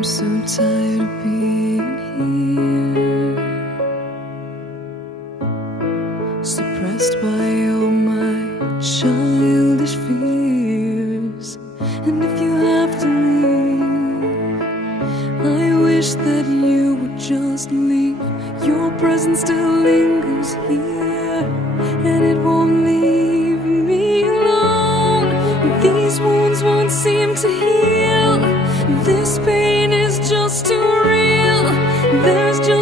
I'm so tired of being here, suppressed by all my childish fears. And if you have to leave, I wish that you would just leave. Your presence still lingers here, and it won't leave me alone. These wounds won't seem to heal. This pain is just too real. There's just